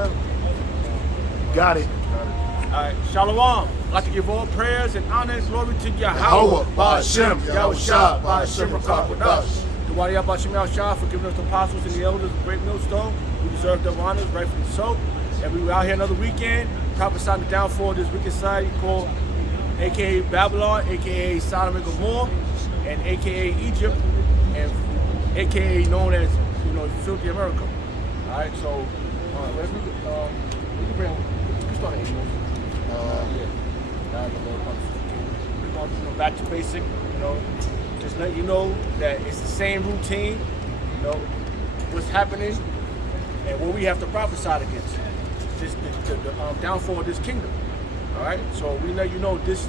Amen. Got it. All right, Shalom. I'd like to give all prayers and honor and glory to Yahweh, Yahweh, Ba'ashem, Yahushua, Ba'ashem, Rakah, the Wadi Abashim Yahushua for giving us the apostles and the elders of Great Millstone. We deserve their honors, rightfully so. And we were out here another weekend, prophesying the downfall of this wicked society called AKA Babylon, AKA Sodom and Gomorrah, and AKA Egypt, and AKA known as, filthy America. All right, so we can start at 8. We're going back to basic, just let you know that it's the same routine, what's happening and what we have to prophesy against. This the downfall of this kingdom. All right, so we let you know this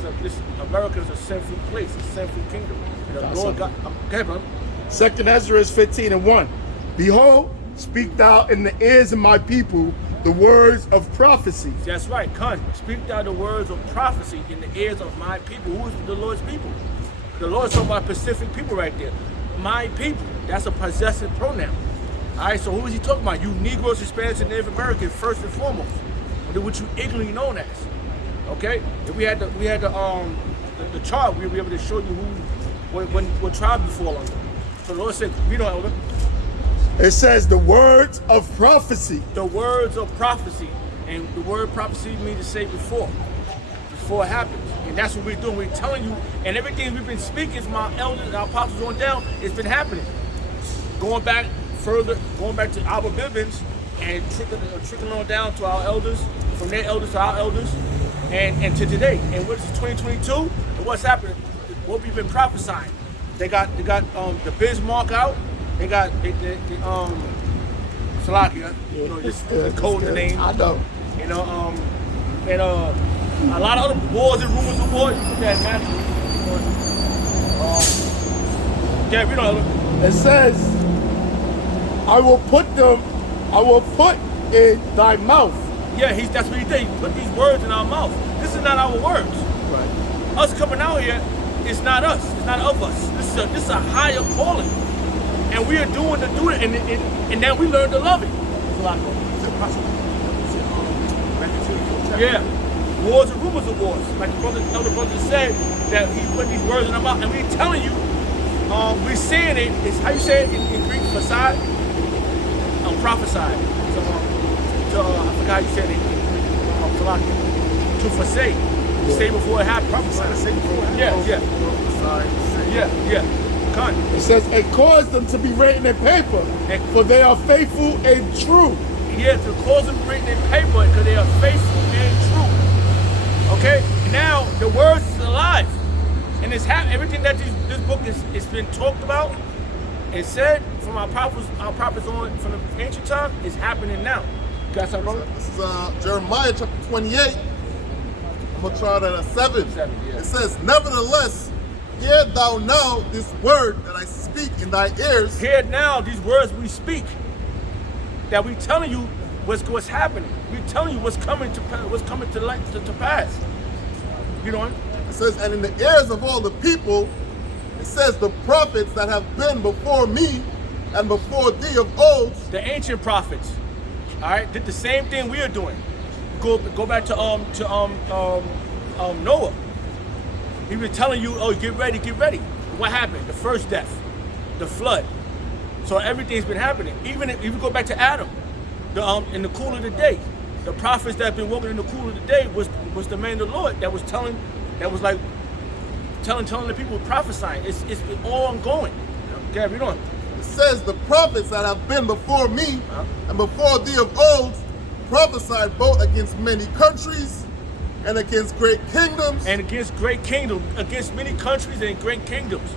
America is a sinful place, a sinful kingdom. The Lord God, okay, bro. 2nd Ezra 15:1. Behold, speak thou in the ears of my people the words of prophecy. That's right, Kun. Speak thou the words of prophecy in the ears of my people. Who is the Lord's people? The Lord's talking about Pacific people right there. My people. That's a possessive pronoun. All right, so who is he talking about? You Negroes, Hispanics, and Native Americans first and foremost, what you ignorantly known as. Okay, if we had the chart, we'd be able to show you what tribe you fall under. So the Lord said, elder. It says the words of prophecy. The words of prophecy, and the word prophecy means to say before it happens, and that's what we're doing. We're telling you, and everything we've been speaking from our elders and our apostles on down, it's been happening. Going back to our Bibbins and trickling on down to our elders, from their elders to our elders, and to today. And what's 2022? And what's happening? What we've been prophesying. They got the Bismarck out. They got Salakia. Just the code the name. I know. And a lot of other wars and rumors of war. You put that naturally. Yeah, we don't. It says, I will put in thy mouth. Yeah, that's what he did. He put these words in our mouth. This is not our words. Right. Us coming out here, it's not us. It's not of us. This is a higher calling. And we are doing it, and then we learn to love it. Yeah, wars and rumors of wars. Like the elder brother said, that he put these words in our mouth, and we're telling you, we're saying it. It's how you say it in Greek, facade, prophesied. So, I forgot how you said it. To forsake, say before it happens. Prophesy, say before it happens. Yeah. It says, and cause them to be written in paper, for they are faithful and true. Yeah, to cause them to be written in paper, because they are faithful and true. Okay? Now, the words is alive. And it's everything that this book is been talked about and said from our prophets on from the ancient time is happening now. You got something wrong? This is Jeremiah chapter 28. I'm going to try that at 7. It says, nevertheless, hear thou now this word that I speak in thy ears. Hear now these words we speak. That we telling you what's happening. We telling you what's coming to pass. You know what? It says, and in the ears of all the people, it says the prophets that have been before me and before thee of old. The ancient prophets, all right, did the same thing we are doing. Go back to Noah. He was telling you, oh, get ready. What happened? The first death, the flood. So everything's been happening. Even if you go back to Adam, in the cool of the day, the prophets that have been walking in the cool of the day was the man of the Lord that was telling the people, prophesying. It's been all ongoing. Okay, read on. It says the prophets that have been before me and before thee of old prophesied both against many countries and against great kingdoms. And against great kingdoms, against many countries and great kingdoms.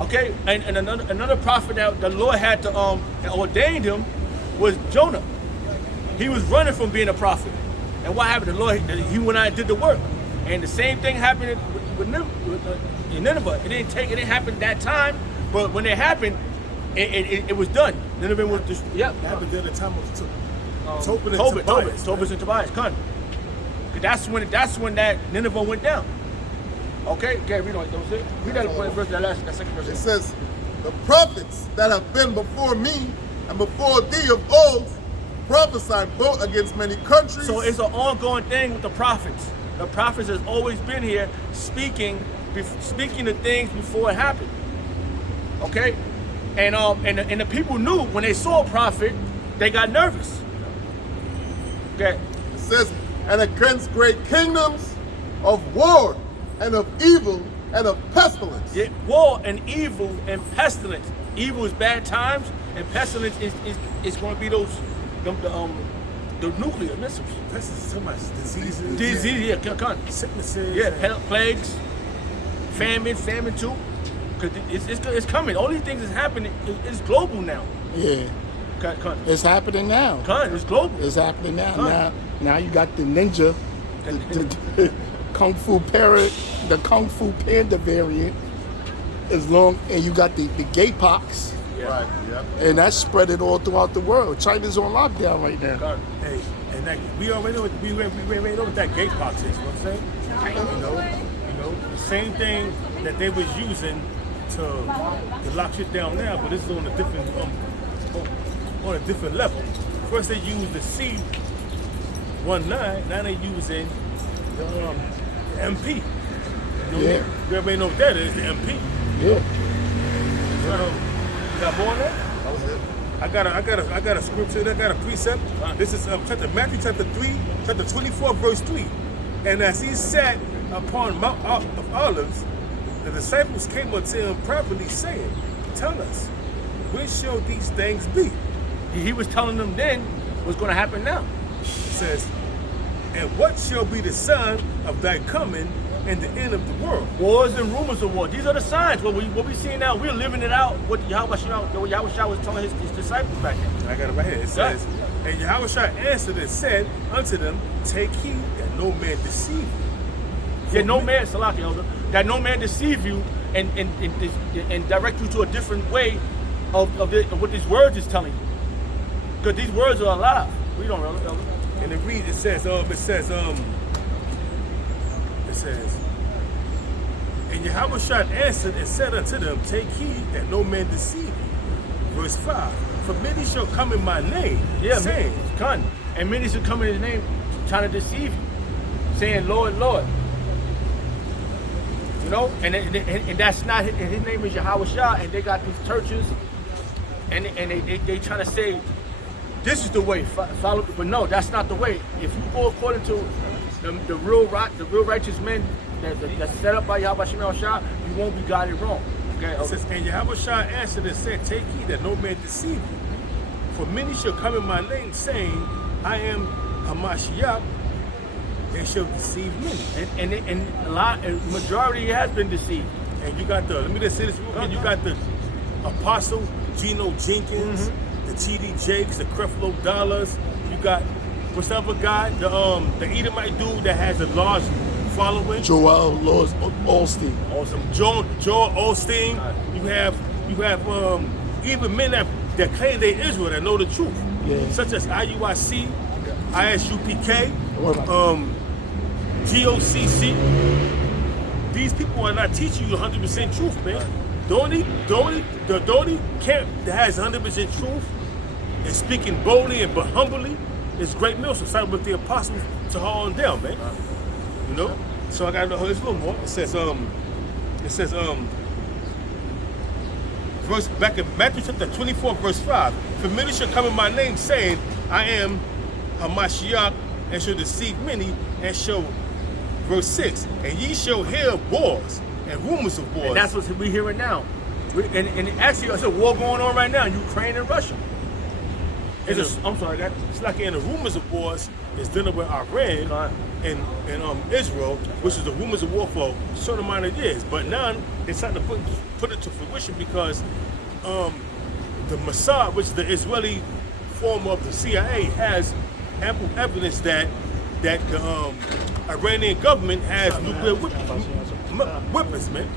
Okay, and another prophet that the Lord had to ordained him was Jonah. He was running from being a prophet. And what happened? The Lord, he went out and did the work. And the same thing happened with Nineveh. It didn't happen that time, but when it happened, it was done. Nineveh was just, It happened during the time of Tobit and Tobias. Come. That's when that Nineveh went down. Okay, read on. Read that verse, that second verse. It says, the prophets that have been before me and before thee of old prophesying both against many countries. So it's an ongoing thing with the prophets. The prophets has always been here speaking the things before it happened. Okay, and the people knew when they saw a prophet, they got nervous. Okay, it says, and against great kingdoms of war and of evil and of pestilence. yeah, war and evil and pestilence. Evil is bad times, and pestilence is going to be the nuclear missiles. This is so much diseases. Disease, yeah, sicknesses. yeah, plagues, famine too. Cause it's coming. All these things is happening. It's global now. Yeah. It's happening now. It's global. It's happening now. Now you got the ninja, the Kung Fu Panda variant. And you got the gay pox. Yeah. Right, yeah. And that's spreading all throughout the world. China's on lockdown right now. Hey, and that, we already know what that gay pox is. You know what I'm saying? You know, the same thing that they was using to lock shit down now, but this is on a different level. First they used the C19, now they using the MP. You know, Yeah. you already know what that is, the MP. Yeah. Got more on that? That was it. I got a scripture, I got a precept. This is Matthew chapter 3, chapter 24, verse 3. And as he sat upon Mount of Olives, the disciples came unto him privately, saying, tell us, when shall these things be? He was telling them then what's going to happen now. It says, and what shall be the sign of thy coming and the end of the world? Wars and rumors of war. These are the signs. What we see now, we're living it out. What Yahweh was telling his disciples back then. I got it right here. It says, and Yahweh answered and said unto them, take heed that no man deceive you. Yeah, no man, Salaki Elder, that no man deceive you and direct you to a different way of what these words is telling you. Because these words are alive. We don't know, Elder. And it says, and Yahweh answered and said unto them, take heed that no man deceive you. Verse 5, for many shall come in my name, saying, Come. And many shall come in his name trying to deceive you, saying, Lord, Lord. You know, and that's not his name is Yahweh Shah, and they got these churches, and they trying to say, this is the way, follow, but no, that's not the way. If you go according to the real righteous men that's set up by Yahweh Shah, you won't be guided wrong. Okay. It says, and Yahweh Shah answered and said, take heed that no man deceive you. For many shall come in my name, saying, I am Hamashiach, they shall deceive many. And majority has been deceived. And you got let me just say this real quick, you got the Apostle Geno Jenkins, the T.D. Jakes, the Creflo Dollars, you got what's the other guy, the Edomite dude that has a large following. Joel Osteen. Awesome. Joel Osteen. You have even men that claim they Israel that know the truth. Yeah. Such as IUIC, ISUPK, GOCC. These people are not teaching you 100% truth, man. The only camp that has 100% truth and speaking boldly but humbly is Great Millstone, starting with the apostles to haul on down, man. You know? So I got to this a little more. It says, verse back in Matthew chapter 24, verse 5. For many shall come in my name, saying, I am Hamashiach, and shall deceive many, and shall, verse 6, and ye shall hear of wars and rumors of wars. And that's what we're hearing now. And actually, there's a war going on right now, Ukraine and Russia. I'm sorry, it's like in the rumors of wars is dealing with Iran and Israel, which is the rumors of war for a certain amount of years. But now they're starting to put it to fruition because the Mossad, which is the Israeli form of the CIA, has ample evidence that the Iranian government has nuclear weapons, man.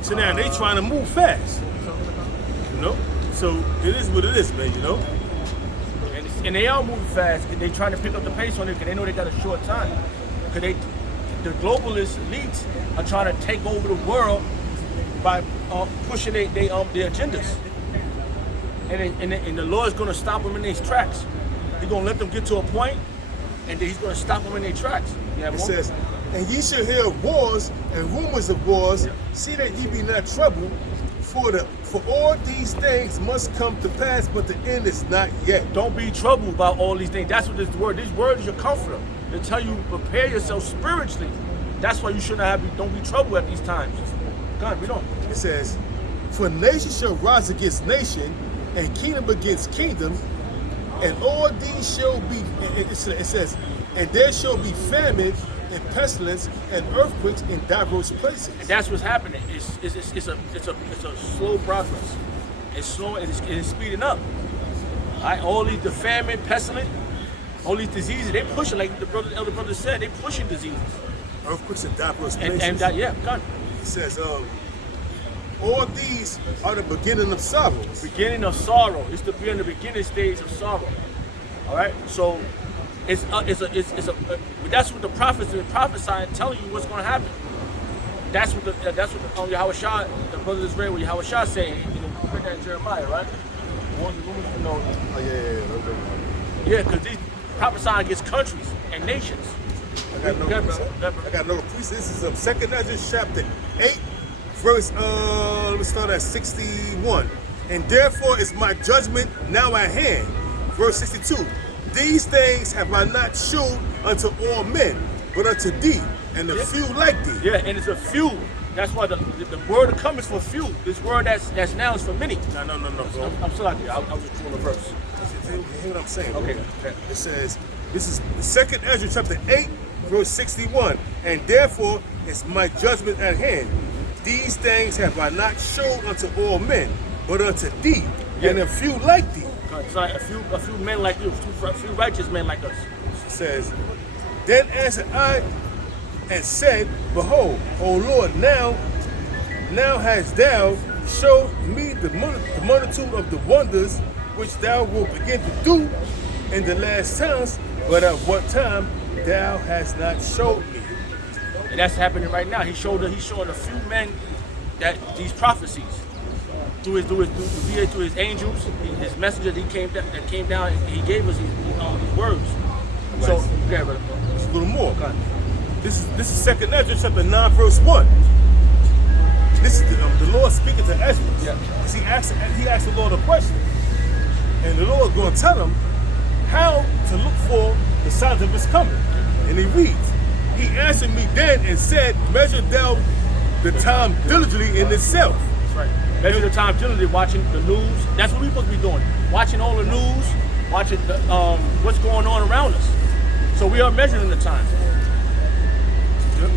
So now they trying to move fast, you know. So it is what it is, man. You know. And they are moving fast, and they trying to pick up the pace on it because they know they got a short time. Because the globalist elites are trying to take over the world by pushing their agendas. And the Lord's going to stop them in these tracks. He's gonna let them get to a point, and then he's gonna stop them in their tracks. It says, and ye shall hear of wars and rumors of wars. See that ye be not troubled, for all these things must come to pass, but the end is not yet. Don't be troubled about all these things. That's what this word is your comforter. They tell you prepare yourself spiritually. That's why you should not don't be troubled at these times. God, we don't. It says, for nation shall rise against nation, and kingdom against kingdom, and all these shall be. It says, and there shall be famine and pestilence and earthquakes in diverse places. And that's what's happening. It's a slow progress. It's slow and it's speeding up. All right, all these the famine, pestilence, all these diseases, they pushing like the elder brother said. They pushing diseases. Earthquakes in diverse places. And God. It says, all these are the beginning of sorrow. Beginning of sorrow. It's the beginning stage of sorrow. All right. So it's that's what the prophets are prophesying, telling you what's going to happen. That's what Yahweh Shah, the brother is read what Yahweh Shah saying. You read that in Jeremiah, right? Yeah, because these prophesying against countries and nations. I got no priest. This is 2nd Ezra chapter 8, verse let me start at 61. And therefore is my judgment now at hand. Verse 62. These things have I not shewed unto all men, but unto thee, and a few like thee. Yeah, and it's a few. That's why the word to come is for few. This word that's now is for many. No, bro. I'm still out there. I was just doing a verse. Hear what I'm saying? Okay. Bro. It says, this is 2nd Ezra chapter 8, verse 61. And therefore is my judgment at hand. These things have I not showed unto all men, but unto thee, and a few like thee. It's like a few men like you, a few righteous men like us. It says, then answered I and said, behold, O Lord, now hast thou showed me the multitude of the wonders which thou wilt begin to do in the last times, but at what time thou hast not showed me. And that's happening right now. He's showing a few men that these prophecies through his angels, his messengers. That came down. And he gave us these words. Right. So yeah, brother. It's a little more. This is 2nd Ezra chapter 9, verse 1. This is the Lord speaking to Ezra. Yeah. He asked the Lord a question, and the Lord going to tell him how to look for the signs of his coming. And he reads, he answered me then and said, measure thou the time diligently in itself. That's right. Measure the time diligently, watching the news. That's what we're supposed to be doing. Watching all the news, watching what's going on around us. So we are measuring the time.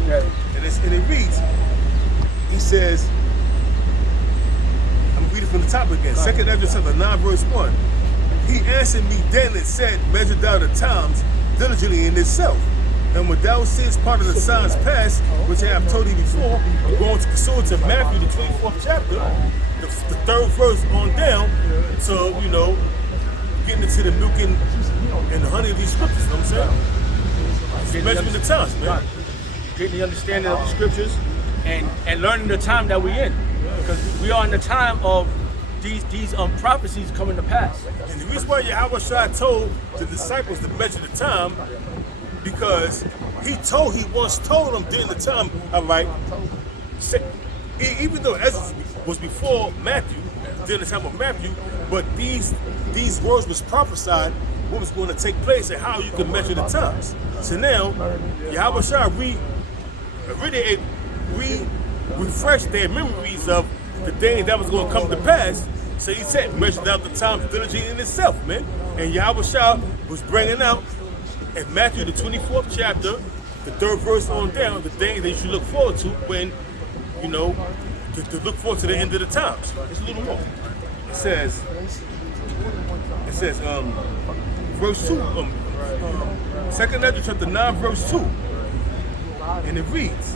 Yeah. And it reads, he says, I'm reading from the top again. 2nd Ezra chapter 9, verse 1. He answered me then and said, measure thou the times diligently in itself. And when thou seest part of the signs past, which I have told thee before, going to consult to Matthew, the 24th chapter, the 3rd verse on down, so, getting into the milk and the honey of these scriptures, you know what I'm saying? Measuring the times, man. Getting the understanding of the scriptures and learning the time that we're in. Because we are in the time of these prophecies coming to pass. And the reason why Yahweh Shai told the disciples to measure the time, because he once told them during the time, all right, even though Ezra was before Matthew, during the time of Matthew, but these words was prophesied what was going to take place and how you can measure the times. So now, Yahweh Shai refreshed their memories of the things that was going to come to pass. So he said, measured out the times diligently in itself, man. And Yahweh Shai was bringing out in Matthew, the 24th chapter, the 3rd verse on down, the things that you should look forward to when, to look forward to the end of the times. It's a little more. It says, verse 2, 2nd Ezra chapter 9, verse 2. And it reads,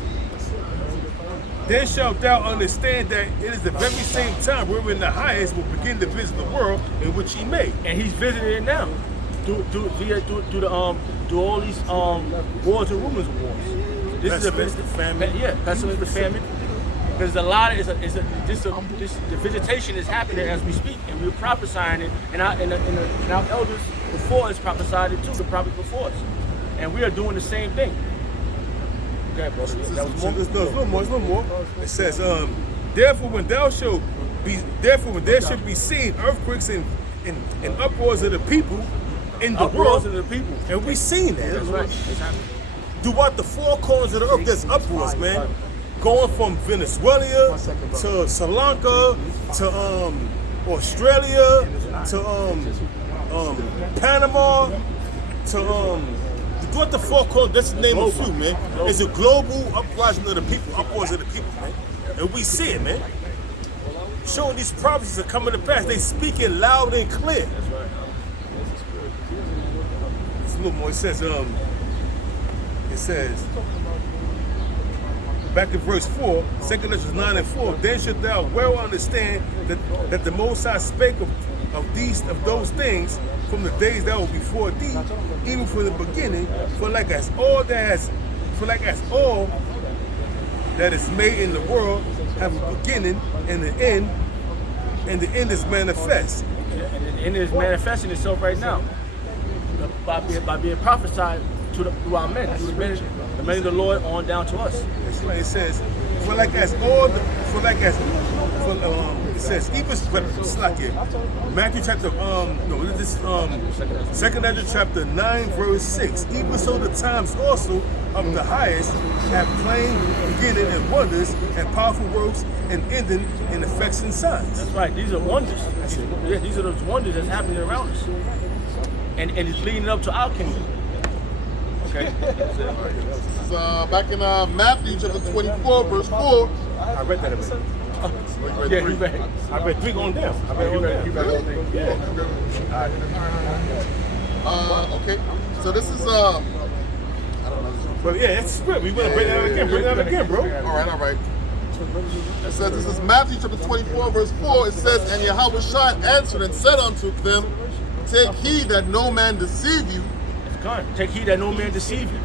then shalt thou understand that it is the very same time wherein the highest will begin to visit the world in which he made. And he's visiting it now. Do all these wars and rumors of wars. This is the famine. Yeah, pestilence, the famine. Because a lot of the vegetation is happening as we speak, and we're prophesying it, and our elders before us prophesied it too, the prophets before us. And we are doing the same thing. Okay, brother. That was more. It's a little more. It says, therefore when there should be seen earthquakes and uproars of the people in the Uproars world, of the people. and we seen that. That's right. It's happening. Throughout the four corners of the earth, there's uproars, man. Going from Venezuela to Sri Lanka to Australia to Panama to throughout the four corners. That's the name of the few, man. It's a global uprising of the people, uproars of the people, man. And we see it, man. Showing these prophecies are coming to pass. They speak it loud and clear. That's right. It's a little more. It says, back in verse 4, 2 Corinthians 9 and 4, then should thou well understand that the Most High spake of those things from the days that were before thee, even from the beginning, for like as all that is made in the world have a beginning and an end, and the end is manifest. And the end is manifesting itself right now by being prophesied through our men, through the men of the Lord on down to us. That's right. It says, it says, Matthew chapter, Second Ezra chapter 9, verse 6. Even so the times also of the highest have plain beginning and wonders and powerful works and ending in effects and signs. That's right. These are wonders. Yeah, these are those wonders that's happening around us. And it's leading up to our kingdom. Okay. This is back in Matthew chapter 24, verse 4. I read that already. Yeah, you read. I read 3 going down. I read You read all things. Yeah. Okay. So this is I don't know. But yeah, that's script. We want to bring that out again. Bring that out again, bro. All right. It says, this is Matthew chapter 24, verse 4. It says, and Yahushua answered and said unto them, take heed that no man deceive you. Take heed that no man deceive you.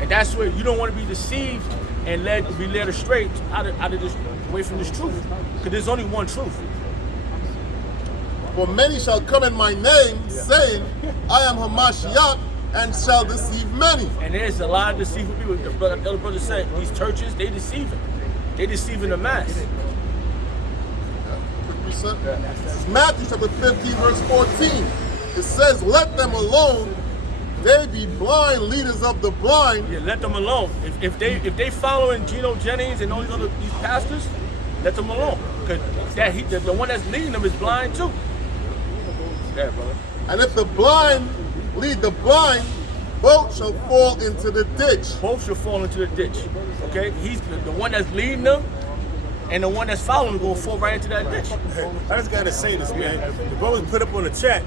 And that's where you don't want to be deceived and be led astray out of this, away from this truth. Because there's only one truth. For many shall come in my name, saying, I am Hamashiach, and shall deceive many. And there's a lot of deceiving people. The elder brother said, these churches, they deceiving. They deceiving the mass. This is Matthew chapter 15, verse 14. It says, let them alone. They be blind leaders of the blind. Yeah, let them alone. If they following Geno Jennings and all these pastors, let them alone. Because the one that's leading them is blind too. Yeah, brother. And if the blind lead the blind, both shall fall into the ditch. Both shall fall into the ditch. Okay? He's the one that's leading them, and the one that's following them gonna fall right into that ditch. I just gotta say this, man. The brother put up on the chat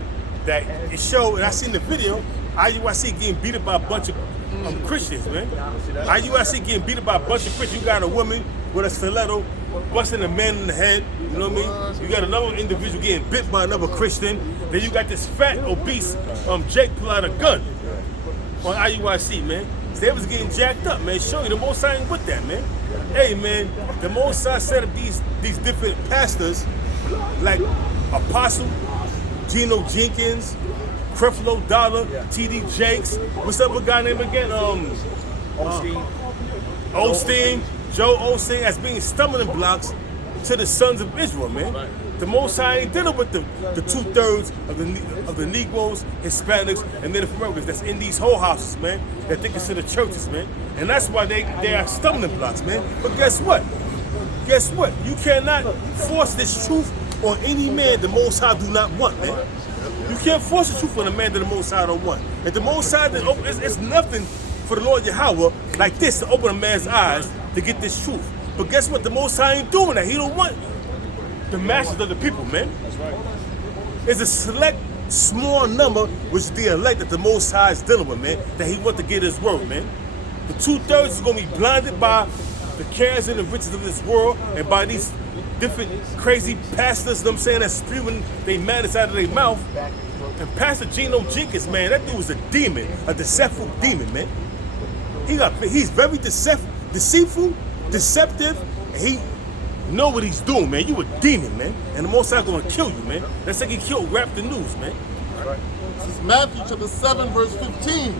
that it showed, and I seen the video. IUIC getting beat up by a bunch of Christians, man. IUIC getting beat up by a bunch of Christians. You got a woman with a stiletto busting a man in the head. You know what I mean? You got another individual getting bit by another Christian. Then you got this fat, obese Jake pull out a gun on IUIC, man. So they was getting jacked up, man. Show you the Most High ain't with that, man. Hey, man, the Most High set up these different pastors like Apostle Geno Jenkins, Creflo Dollar, T.D. Jakes. What's up with guy name again? Osteen, Joe Osteen, as being stumbling blocks to the sons of Israel, man. Right. The Most High ain't dealing with the 2/3 of the Negroes, Hispanics, and Native Americans that's in these whole houses, man. That they consider churches, man. And that's why they are stumbling blocks, man. But guess what? Guess what? You cannot force this truth on any man the Most High do not want, man. You can't force the truth on a man that the Most High don't want. If the Most High, it's nothing for the Lord Yahweh like this to open a man's eyes to get this truth. But guess what? The Most High ain't doing that. He don't want the masses of the people, man. That's right. It's a select, small number, which is the elect that the Most High is dealing with, man, that he want to get his word, man. The 2/3 is going to be blinded by the cares and the riches of this world and by these different crazy pastors, you know what I'm saying, that's spewing they madness out of their mouth. And Pastor Geno Jenkins, man, that dude was a demon, a deceitful demon, man. He's very deceitful, deceptive, and he know what he's doing, man. You a demon, man. And the Most High gonna kill you, man. That's like he killed Rap the News, man. Right. This is Matthew chapter 7, verse 15.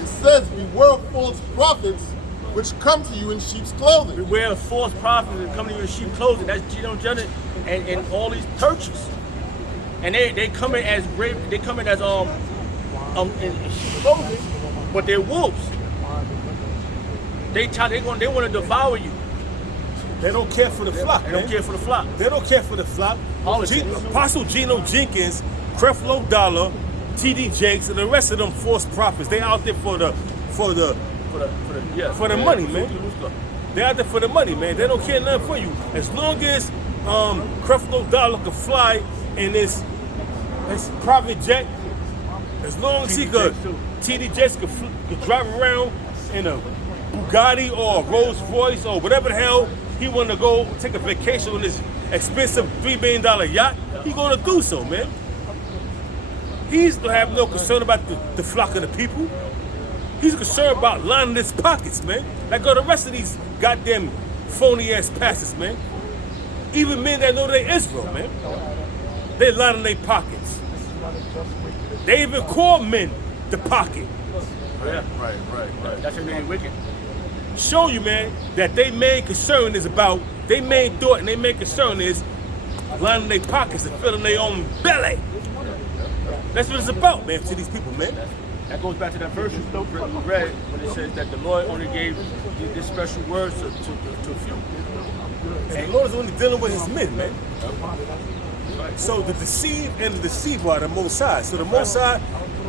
It says, beware of false prophets which come to you in sheep's clothing. Beware of false prophets that come to you in sheep clothing. That's Geno Jennett and all these churches. And they come in as brave. They come in as in sheep clothing, but they're wolves. They want to devour you. They don't care for the flock. They don't care for the flock. They don't care for the flock. Politics. Apostle Geno Jenkins, Creflo Dollar, T.D. Jakes, and the rest of them false prophets. They out there for the money, man. They out there for the money, man. They don't care nothing for you. As long as Creflo Dollar can fly in his private jet, as long as he could, T.D. Jakes could drive around in a Bugatti or a Rolls Royce or whatever the hell he want to go take a vacation on this expensive $3 billion yacht, he gonna do so, man. He's gonna have no concern about the flock of the people. He's concerned about lining his pockets, man. Like all the rest of these goddamn phony ass pastors, man. Even men that know they Israel, man. They lining their pockets. They even call men the pocket. Yeah, right. That's what made it wicked. Show you, man, that their main concern is about, their main thought and their main concern is lining their pockets and filling their own belly. That's what it's about, man, to these people, man. That goes back to that verse you read when it says that the Lord only gave this special words to a few. And the Lord is only dealing with his men, man. So the deceived and the deceiver are the Most High. So the Most High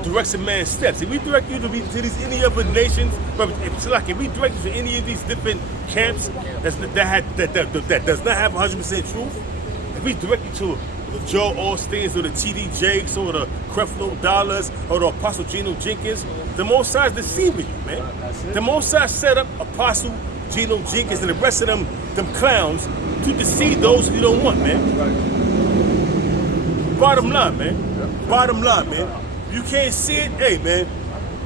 directs a man's steps. If we direct you to these any other nations, but if we direct you to any of these different camps that does not have 100% truth, if we direct you to the Joel Ostins or the T.D. Jakes or the Creflo Dollars or the Apostle Geno Jenkins, the Most High is deceiving you, man. The Most High set up Apostle Geno Jenkins and the rest of them clowns to deceive those who don't want, man. Bottom line, man. You can't see it, hey, man,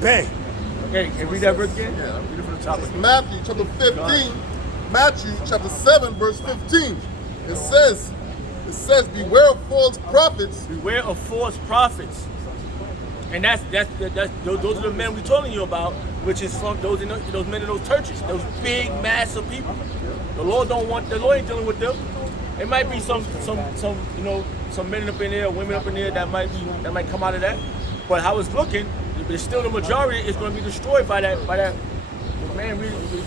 bang. Okay, can you read that verse again? Yeah, read it from the top. Matthew chapter 15, Matthew chapter 7, verse 15. It says, beware of false prophets. Beware of false prophets. And that's those are the men we're telling you about, which is from those men in those churches, those big massive people. The Lord ain't dealing with them. It might be some men up in there, women up in there that might come out of that. But how it's looking, it's still the majority is going to be destroyed by that. Man, read it.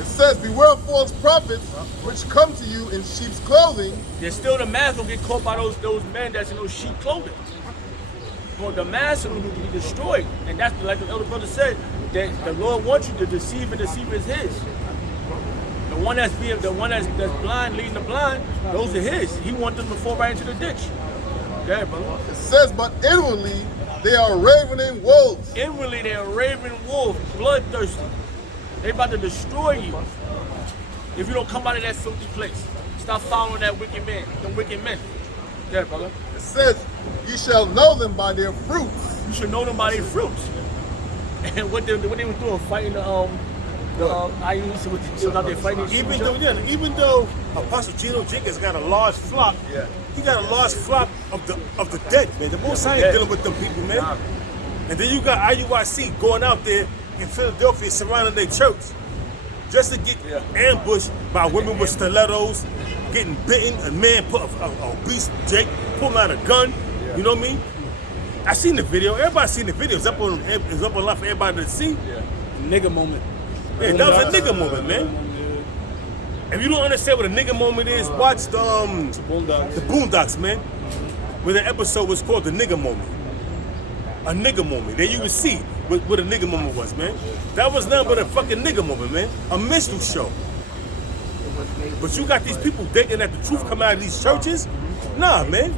It says, beware of false prophets which come to you in sheep's clothing. There's still the mass will get caught by those men that's in those sheep clothing. Well, the mass will be destroyed, and that's like the elder brother said. That the Lord wants you to deceive, and deceive is His. The one that's blind, leading the blind, those are His. He wants them to fall right into the ditch. Okay, brother. It says, but inwardly they are ravening wolves. Inwardly they are ravening wolves, bloodthirsty. They about to destroy you if you don't come out of that filthy place. Stop following that wicked man, them wicked men. Yeah, brother. It says, ye shall know them by their fruits. You should know them by their fruits. And what they were doing, fighting even though Apostle Geno Jenkins got a large flock, he got a large flock of the dead, man. The Most High ain't dealing with them people, man. And then you got IUIC going out there in Philadelphia surrounding their church just to get ambushed by women with stilettos, getting bitten. A man put a obese Jake pulling out a gun. You know what I mean? I seen the video. Everybody seen the video. It's up online for everybody to see. Nigga moment. Yeah, that was a nigga moment, man. If you don't understand what a nigga moment is, watch the Boondocks, man. Where the episode was called the nigga moment. A nigga moment. Then you would see what a nigga moment was, man. That was nothing but a fucking nigga moment, man. A minstrel show. But you got these people thinking that the truth come out of these churches? Nah, man.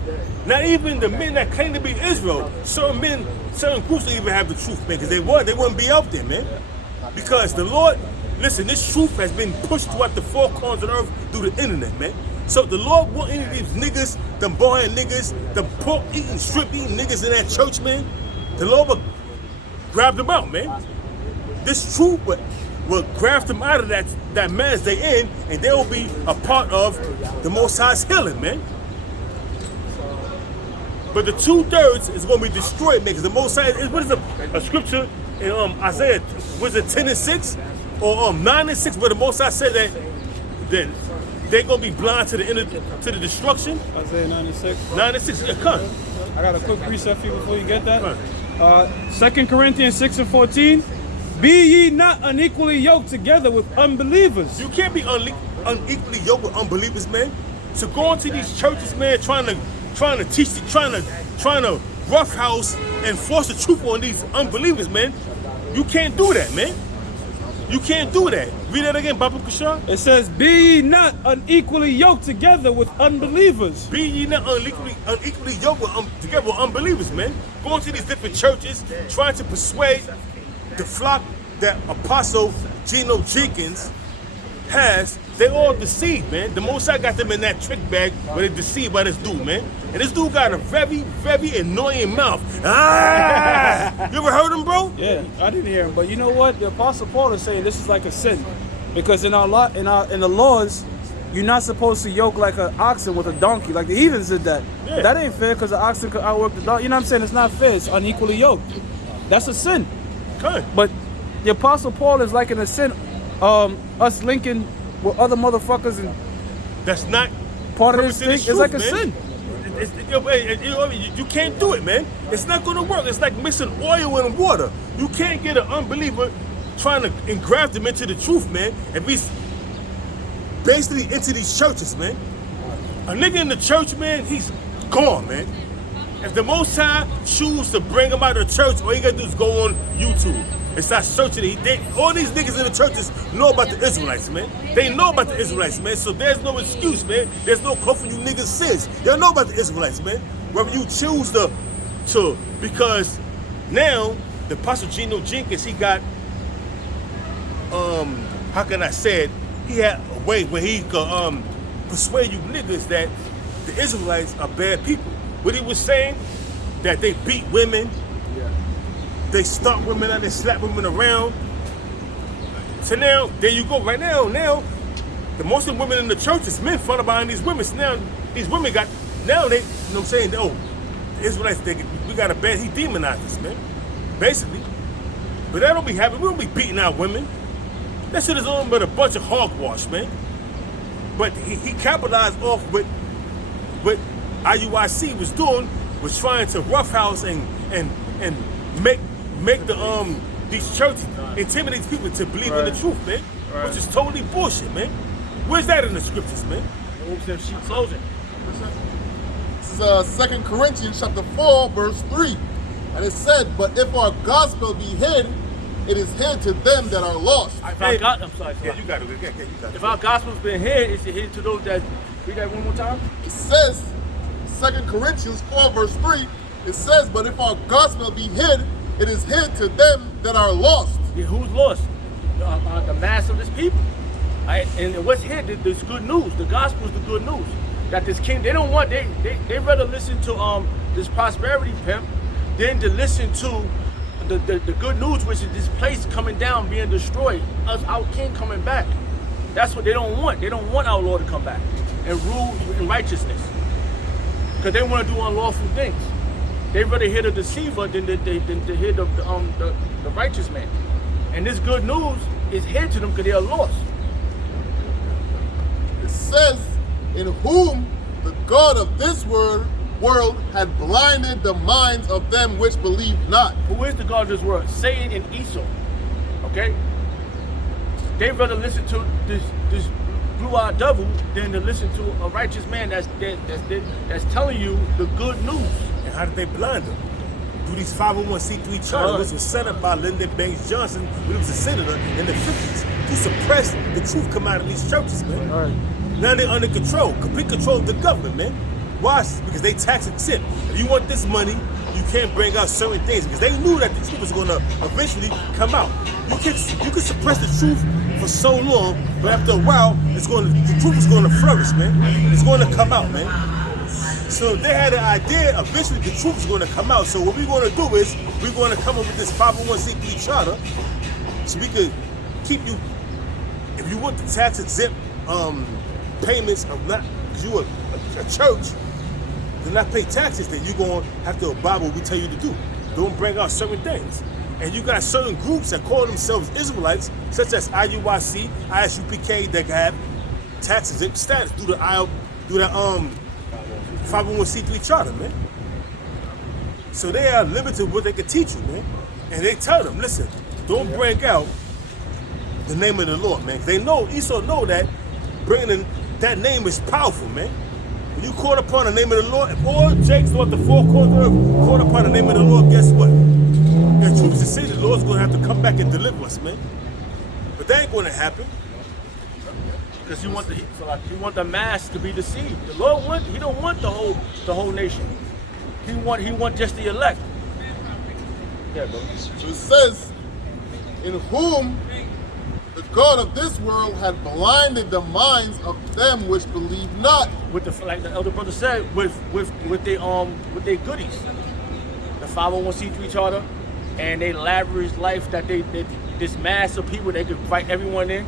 Not even the men that claim to be Israel. Certain groups don't even have the truth, man, because they wouldn't be out there, man. Because the Lord, listen, this truth has been pushed throughout the four corners of the earth through the internet, man. So the Lord want any of these niggas, them boy niggas, them pork eating, strip eating niggas in that church, man. The Lord will grab them out, man. This truth will grab them out of that mess they in, and they will be a part of the Most High's healing, man. But the 2/3 is going to be destroyed, man. Because the Most High, what is a scripture in Isaiah? Was it 10:6 or 9:6? Where the Most High said that they're going to be blind to the destruction. Isaiah 9:6. 9:6. Yeah, come. I got a quick precept for you before you get that. 2 Corinthians 6:14. Be ye not unequally yoked together with unbelievers. You can't be unequally yoked with unbelievers, man. So go into these churches, man, trying to teach, trying to roughhouse and force the truth on these unbelievers, man. You can't do that, man. You can't do that. Read that again, Baba Kushar. It says, be ye not unequally yoked together with unbelievers. Be ye not unequally yoked together with unbelievers, man. Going to these different churches, trying to persuade the flock that Apostle Geno Jenkins has. They all deceived, man. The Most High got them in that trick bag where they deceived by this dude, man. And this dude got a very, very annoying mouth. Ah! You ever heard him, bro? Yeah, I didn't hear him. But you know what? The Apostle Paul is saying this is like a sin. Because in the laws, you're not supposed to yoke like an oxen with a donkey. Like the heathens did that. Yeah. That ain't fair because the oxen could outwork the donkey. You know what I'm saying? It's not fair. It's unequally yoked. That's a sin. Good. But the Apostle Paul is like in a sin, us linking with other motherfuckers, and that's not part of this thing. It's like a man. sin. You can't do it, man. It's not going to work. It's like mixing oil and water. You can't get an unbeliever trying to engraft them into the truth, man, and be basically into these churches, man. A nigga in the church, man, he's gone, man. If the Most High choose to bring him out of the church, all you got to do is go on YouTube and start searching it. All these niggas in the churches know about the Israelites, man. They know about the Israelites, man. So there's no excuse, man. There's no cover for you niggas' sins. Y'all know about the Israelites, man. Whether you choose to because now the Apostle Geno Jenkins, he got how can I say it? He had a way where he could persuade you niggas that the Israelites are bad people. What he was saying, that they beat women, they stomp women out, they slap women around. So now, there you go. Right now, the most of the women in the church is men fun behind these women. So now, these women they, you know what I'm saying? Oh, the Israelites, we got a bad, he demonized us, man. Basically. But that don't be happening. We don't be beating out women. That shit is on but a bunch of hogwash, man. But he capitalized off with what IUIC was doing, was trying to roughhouse and make the these churches intimidate people to believe in the truth, man. Which is totally bullshit, man. Where's that in the scriptures, man? She closing. This is 2 Corinthians chapter 4, verse 3. And it said, but if our gospel be hid, it is hid to them that are lost. I'm sorry. Yeah, you got it. If our gospel's been hid, it's hid to those that. Read that one more time. It says, 2 Corinthians 4, verse 3, it says, but if our gospel be hid, it is hid to them that are lost. Yeah, who's lost? The mass of this people. And what's hid? This good news. The gospel is the good news. That this king, they don't want, they rather listen to this prosperity pimp than to listen to the good news, which is this place coming down, being destroyed, our king coming back. That's what they don't want. They don't want our Lord to come back and rule in righteousness, because they want to do unlawful things. They rather hear the deceiver than to hear the righteous man. And this good news is hid to them because they are lost. It says, in whom the God of this world had blinded the minds of them which believe not. Who is the God of this world? Satan and Esau. Okay? They rather listen to this blue-eyed devil than to listen to a righteous man that's telling you the good news. And how did they blind them? Through these 501c3 charters, which was set up by Lyndon Baines Johnson when he was a senator in the 50s to suppress the truth come out of these churches, man. Now they're under control, complete control of the government, man. Why? Because they tax exempt. If you want this money, you can't bring out certain things because they knew that the truth was going to eventually come out. You can suppress the truth for so long, but after a while, the truth is going to flourish, man. It's going to come out, man. So they had an idea, eventually the truth is going to come out. So what we're going to do is, we're going to come up with this 501c3 charter so we could keep you, if you want the tax exempt payments of not, because you a church, do not pay taxes, then you're going to have to abide what we tell you to do. Don't bring out certain things. And you got certain groups that call themselves Israelites, such as IUIC, ISUPK, that have tax exempt status through the 501c3 charter, man. So they are limited what they can teach you, man. And they tell them, listen, don't bring out the name of the Lord, man. They know, Esau know that bringing in that name is powerful, man. When you call upon the name of the Lord, if all Jake's Lord, the four corners of the earth, call upon the name of the Lord, guess what? The truth is to say the Lord's going to have to come back and deliver us, man. But that ain't going to happen. Because you want the mass to be deceived. The Lord he don't want the whole nation. He want just the elect. Yeah, bro. So it says, in whom the God of this world had blinded the minds of them which believe not. With like the elder brother said, with their goodies, the 501c3 charter, and they lavish life that they this mass of people they could invite everyone in.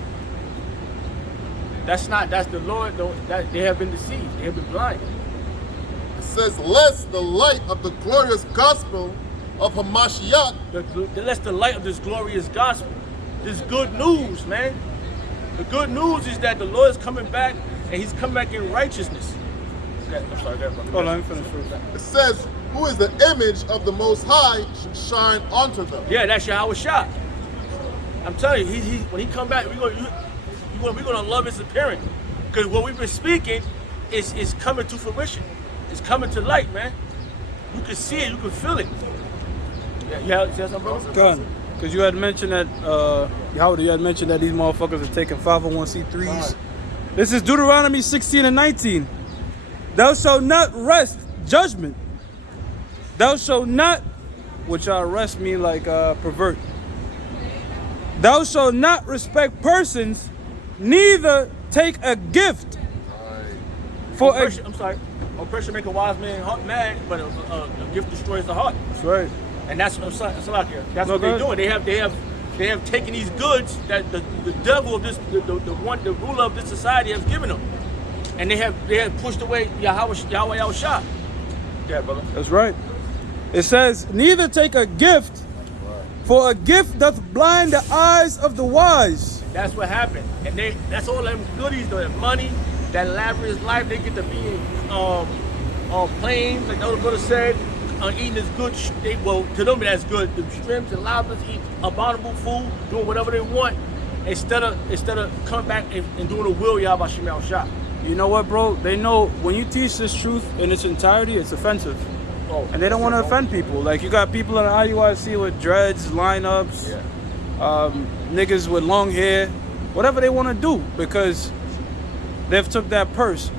That's the Lord. That they have been deceived. They have been blinded. It says, lest the light of the glorious gospel of Hamashiach, Lest the light of this glorious gospel, this good news, man. The good news is that the Lord is coming back, and He's coming back in righteousness. Okay, I'm sorry, brother. Hold on, let me finish first. it says, who is the image of the Most High should shine unto them. Yeah, that's Yahweh Shah. I'm telling you, he when He come back, we're gonna love His appearance, because what we've been speaking is coming to fruition. It's coming to light, man. You can see it, you can feel it. Yeah, you said something, brother? Gun. Because you had mentioned that, Howard, you had mentioned that these motherfuckers are taking 501c3s. This is Deuteronomy 16 and 19. Thou shalt not wrest judgment. Thou shalt not, which arrest mean like pervert. Thou shalt not respect persons, neither take a gift. For Oppression, I'm sorry. Oppression make a wise man mad, but a gift destroys the heart. That's right. And that's what that's what No, they're doing. They have taken these goods that the devil of this the ruler of this society has given them, and they have pushed away Yahweh Shah. Yeah, brother. That's right. It says, neither take a gift, for a gift doth blind the eyes of the wise. That's what happened, and that's all them goodies, that money, that lavish life. They get to be in on planes, like the other brother said. Eating is good. To them that's good. The shrimps and lobsters eat abominable food, doing whatever they want, instead of coming back and doing the will Yahweh Shemel Shah. You know what, bro? They know when you teach this truth in its entirety, it's offensive. Oh, And they don't want to offend people. Like, you got people in the IUIC with dreads, lineups, niggas with long hair, whatever they want to do, because they've took that purse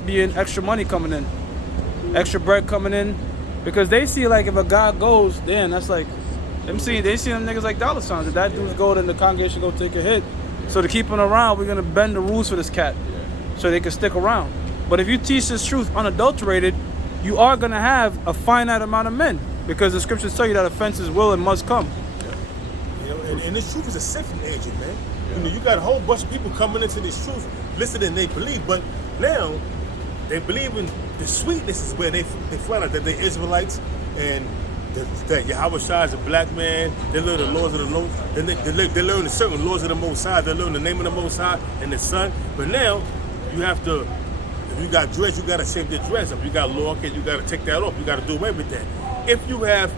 being extra money coming in, extra bread coming in. Because they see, like, if a guy goes, then that's like, they see them niggas like dollar signs. If that dude's go, then the congregation go take a hit. So to keep him around, we're going to bend the rules for this cat so they can stick around. But if you teach this truth unadulterated, you are going to have a finite amount of men. Because the scriptures tell you that offenses will and must come. You know, and this truth is a sifting agent, man. You know, you got a whole bunch of people coming into this truth, listening and they believe, but now they believe in the sweetness is where they find out that they're Israelites and that Yahweh Shah is a black man. They learn the laws of the Lord. They learn the certain laws of the Most High. They learn the name of the Most High and the Son. But now you have to, if you got dress, you got to shave the dress. If you got law, you got to take that off. You got to do away with that. If you have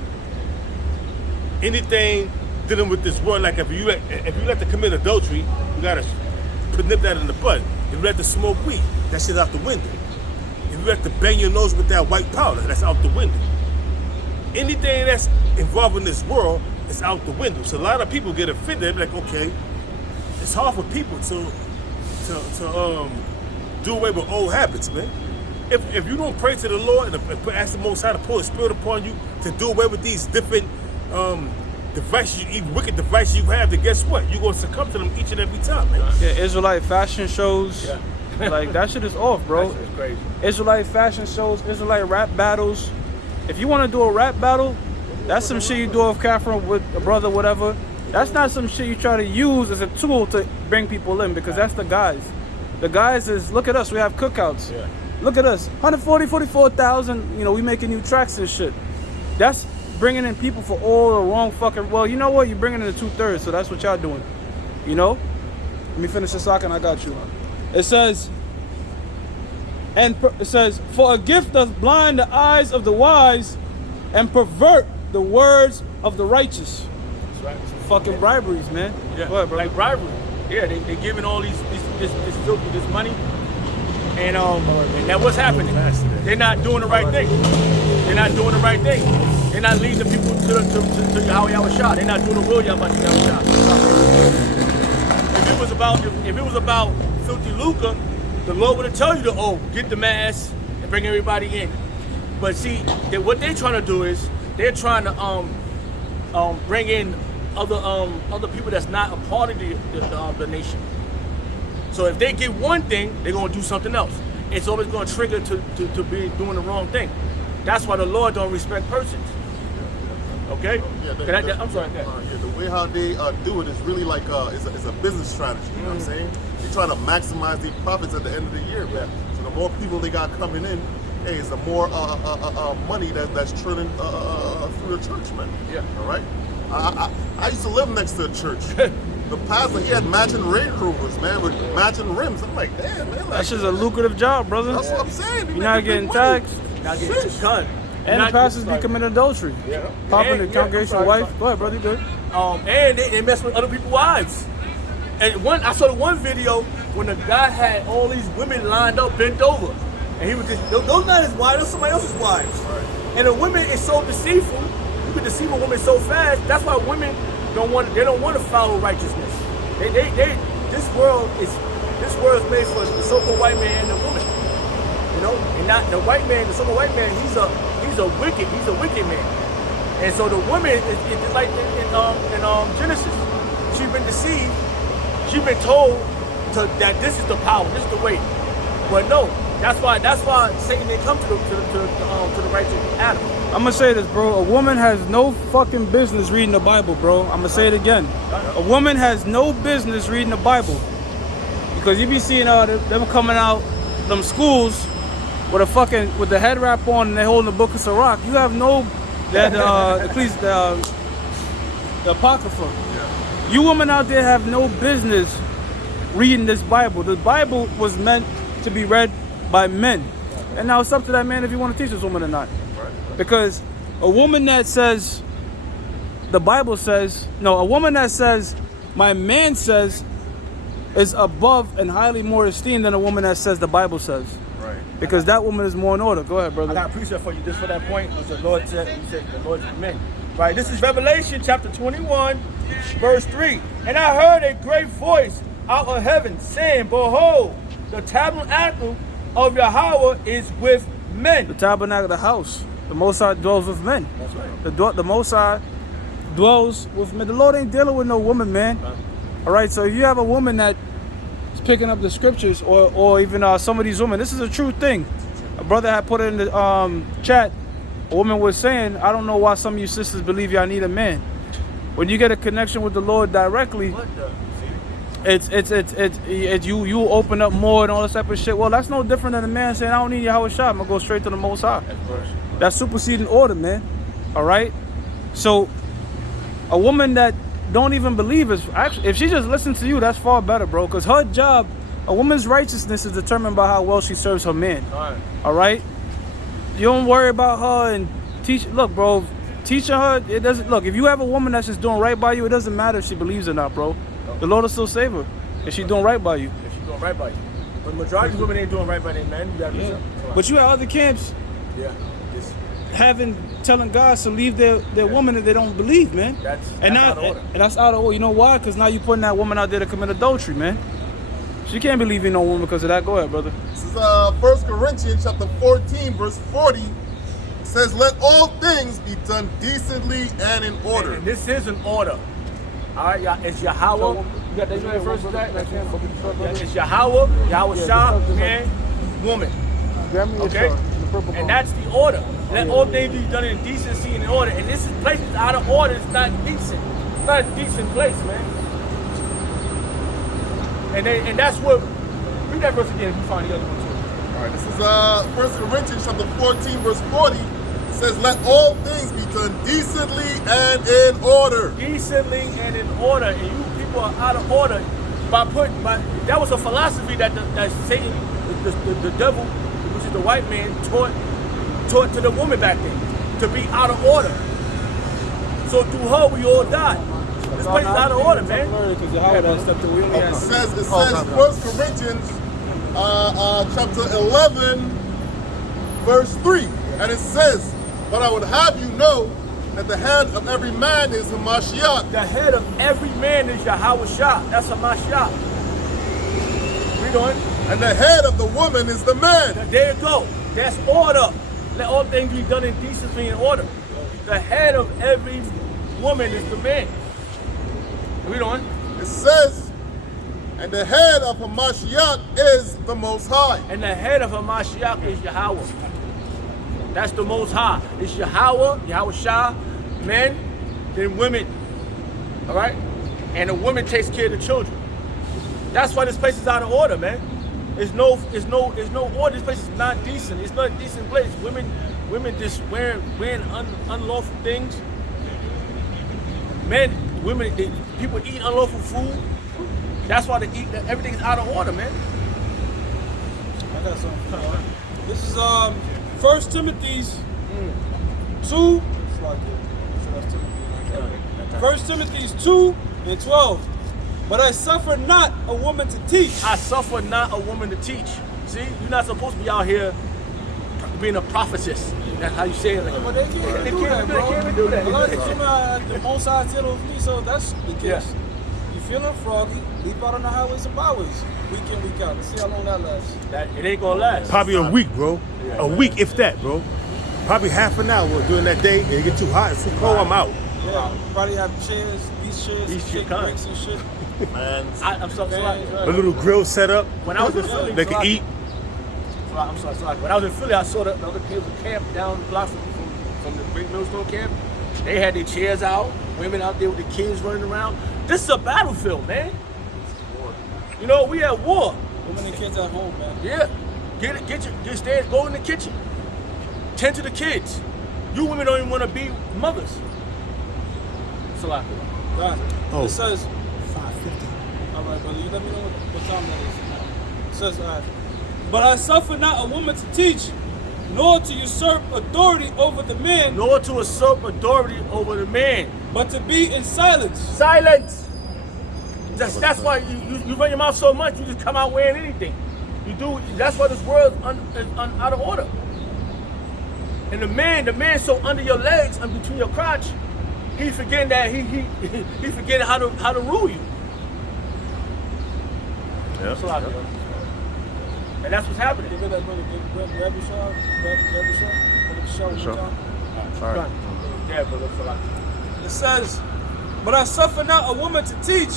anything dealing with this world, like if you let to commit adultery, you got to nip that in the bud. If you let to smoke weed, that shit's out the window. If you have to bang your nose with that white powder, that's out the window. Anything that's involved in this world is out the window. So a lot of people get offended. They're like, okay, it's hard for people to do away with old habits, man. If you don't pray to the Lord and ask the Most High to pour His Spirit upon you to do away with these different devices, even wicked devices you have, then guess what? You're going to succumb to them each and every time, man. Yeah, Israelite fashion shows. Yeah. Like, that shit is off, bro. That shit is crazy. Israelite fashion shows, Israelite rap battles. If you want to do a rap battle, that's some shit you do off Catherine with a brother, whatever. That's not some shit you try to use as a tool to bring people in, because that's the guys. The guys is, look at us, we have cookouts. Yeah. Look at us, 140, 44,000. You know, we making new tracks and shit. That's bringing in people for all the wrong fucking. Well, you know what? You're bringing in the 2/3, so that's what y'all doing. You know. Let me finish the sock and I got you. It says, it says, for a gift doth blind the eyes of the wise, and pervert the words of the righteous. That's right. Fucking briberies, man. Yeah. Go ahead, bro. Like bribery. Yeah, they giving all this filthy, this money, and that what's happening? They're not doing the right thing. They're not doing the right thing. They're not leading the people to Yahweh Shah. They're not doing the will Yahweh Shah. If it was about filthy lucre, the Lord would have told you to get the mass and bring everybody in. But see, what they're trying to do is they're trying to bring in other people that's not a part of the nation. So if they get one thing, they're gonna do something else. It's always gonna trigger to be doing the wrong thing. That's why the Lord don't respect persons. Okay? Yeah, I'm sorry. The way how they do it is really like it's a business strategy. You know what I'm saying? They try to maximize their profits at the end of the year, man. So the more people they got coming in, hey, it's the more money that's trailing through the church, man. Yeah. All right. I used to live next to a church. The pastor, he had matching Range Rovers, man, with matching rims. I'm like, damn, man. Like, That's just a lucrative job, brother. That's what I'm saying. You're not getting taxed. Not getting cut. And the pastors be committing adultery. Yeah. Popping the And- congregation I'm wife. sorry. Go ahead, brother, you good. And they mess with other people's wives. And I saw the one video when the guy had all these women lined up, bent over, and he was just, those not his wives, those somebody else's wives. Right. And the women is so deceitful. You can deceive a woman so fast. That's why women don't want to follow righteousness. This world is made for the so-called white man and the woman. You know, and not the white man. The so-called white man, he's a wicked man. And so the woman is like in Genesis. She's been deceived. She's been told that this is the power, this is the way. But no, that's why Satan didn't come to the righteous Adam. I'm gonna say this, bro. A woman has no fucking business reading the Bible, bro. I'm gonna say it again. A woman has no business reading the Bible. Because you be seeing them coming out them schools with the head wrap on and they holding the book of Sirach. You have no the Apocrypha. Yeah. You women out there have no business reading this Bible. The Bible was meant to be read by men. And now it's up to that man if you want to teach this woman or not. Because a woman that says, the Bible says, no, a woman that says, my man says, is above and highly more esteemed than a woman that says the Bible says. Right. Because that woman is more in order. Go ahead, brother. I got a precept for you just for that point. Because the Lord said, the Lord's men. Right, this is Revelation chapter 21, verse 3. And I heard a great voice out of heaven saying, behold, the tabernacle of Yahweh is with men. The tabernacle of the house. The Most High dwells with men. That's right. The Most High dwells with men. The Lord ain't dealing with no woman, man. All right, so if you have a woman that is picking up the scriptures or even some of these women, this is a true thing. A brother had put it in the chat. A woman was saying, I don't know why some of you sisters believe y'all need a man. When you get a connection with the Lord directly, you open up more and all this type of shit. Well, that's no different than a man saying, I don't need Yahweh Shah, I'm gonna go straight to the Most High. That's superseding order, man. All right. So a woman that don't even believe is actually, if she just listens to you, that's far better, bro. Because her job, a woman's righteousness is determined by how well she serves her man. All right. You don't worry about her and teach. Look, bro, teaching her, it doesn't. Look, if you have a woman that's just doing right by you, it doesn't matter if she believes or not, bro. The Lord will still save her if she's doing right by you. If she's doing right by you. But the majority of women ain't doing right by their men. You gotta But you have other camps telling guys to leave their woman that they don't believe, man. That's out of order. And that's out of order. You know why? Because now you're putting that woman out there to commit adultery, man. She can't be leaving no woman because of that. Go ahead, brother. This is 1 Corinthians chapter 14, verse 40. It says, let all things be done decently and in order. And this is an order. All right, y'all. It's Yahweh. You got that first? It's Yahweh Shah, man, woman. Okay? And that's the order. Let all things be done in decency and in order. And this place is out of order. It's not decent. It's not a decent place, man. And that's what. Read that verse again if you find the other one too. All right, this is 1 Corinthians chapter 14, verse 40. It says, let all things be done decently and in order. Decently and in order, and you people are out of order that was a philosophy that Satan, the devil, which is the white man, taught to the woman back then, to be out of order. So through her, we all died. This place is out of order, man. It says 1 Corinthians chapter 11, verse 3. And it says, but I would have you know that the head of every man is Hamashiach. The head of every man is Yahweh Shah. That's Hamashiach. Read on. And the head of the woman is the man. There you go. That's order. Let all things be done in decency and order. The head of every woman is the man. Read on. It says, and the head of Hamashiach is the Most High. And the head of Hamashiach is Yahweh. That's the Most High. It's Yahweh Shah, men, then women. All right? And the woman takes care of the children. That's why this place is out of order, man. There's no order. This place is not decent. It's not a decent place. Women just wearing unlawful things. People eat unlawful food. That's why they eat. Everything is out of order, man. I got something. This is 1 Timothy's 2. 1 Timothy's 2 and 12. But I suffer not a woman to teach. I suffer not a woman to teach. See, you're not supposed to be out here being a prophetess. That's how you say it. But they can't do that, bro. They can't do that. A lot of the Most High tell of me, so that's the case. Yeah. You feeling froggy, leap out on the highways and byways. Week in, week out. Let's see how long that lasts. It ain't gonna last. Probably a week, bro. A week, if that, bro. Probably half an hour during that day. It get too hot, it's too cold, I'm out. Yeah, probably have chairs, these shit breaks and shit. Man, I'm so sorry. A little grill set up. When I was in Philly, They can eat. I'm sorry. When I was in Philly, I saw the other kids at camp down the block from the Great Millstone camp. They had their chairs out, women out there with the kids running around. This is a battlefield, man. You know, we at war. Women and kids at home, man. Yeah. Get stand, go in the kitchen. Tend to the kids. You women don't even want to be mothers. Salaka. God. Oh. It says 5:50. All right, brother. You let me know what time that is. It says, all right. But I suffer not a woman to teach, nor to usurp authority over the man, Nor to usurp authority over the man. but to be in silence. Silence. That's why you run your mouth so much, you just come out wearing anything. You do. That's why this world is out of order. And the man so under your legs and between your crotch, he forgetting that he forgetting how to rule you. Yeah. So and that's what's happening. Grab your shawl. Grab your shawl. Sure. all right. Yeah, brother. It says, but I suffer not a woman to teach,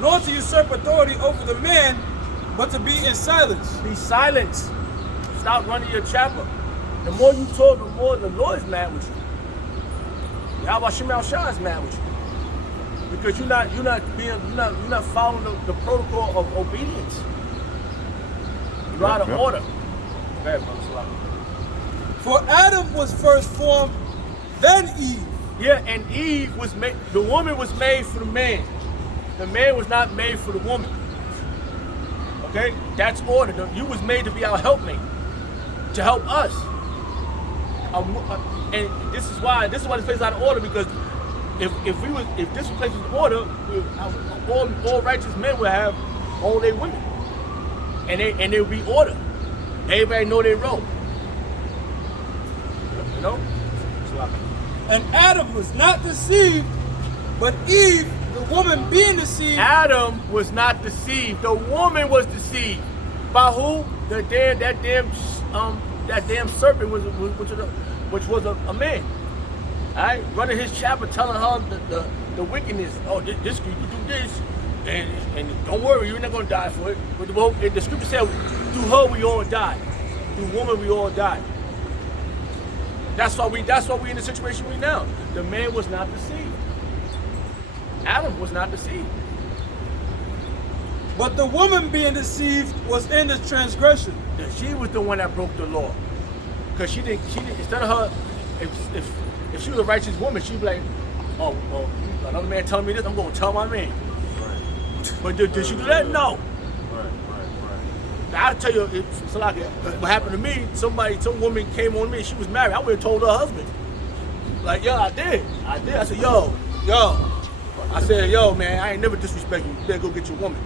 nor to usurp authority over the man, but to be in silence. Be silent. Stop running your chapel. The more you talk, the more the Lord's mad with you. Yahweh Shema Shah is mad with you. Because you're not following the protocol of obedience. You're out of order. Okay, brother. For Adam was first formed, then Eve. Yeah, and Eve was made, the woman was made for the man. The man was not made for the woman. Okay? That's order. You was made to be our helpmate. To help us. And this is why this place is out of order, because if this place was order, all righteous men would have all their women. And they would be order. Everybody know their role. You know? And Adam was not deceived, but Eve, the woman being deceived. Adam was not deceived. The woman was deceived. By who? That damn serpent which was a man. Alright? Running his chapel, telling her the wickedness. Oh, this you do this. And don't worry, you're not gonna die for it. But the scripture said, through her we all die. Through woman we all die. That's why we in the situation we now. The man was not deceived. Adam was not deceived. But the woman being deceived was in the transgression. that she was the one that broke the law. Because she didn't, instead of her, if she was a righteous woman, she'd be like, oh, well, another man telling me this, I'm going to tell my man. Right. But did she do that? No. Right. I'll tell you, it's like what happened to me. Some woman came on me. She was married. I would have told her husband. Like, yo, I did. I said, yo. I said, yo, man, I ain't never disrespect you. You better go get your woman.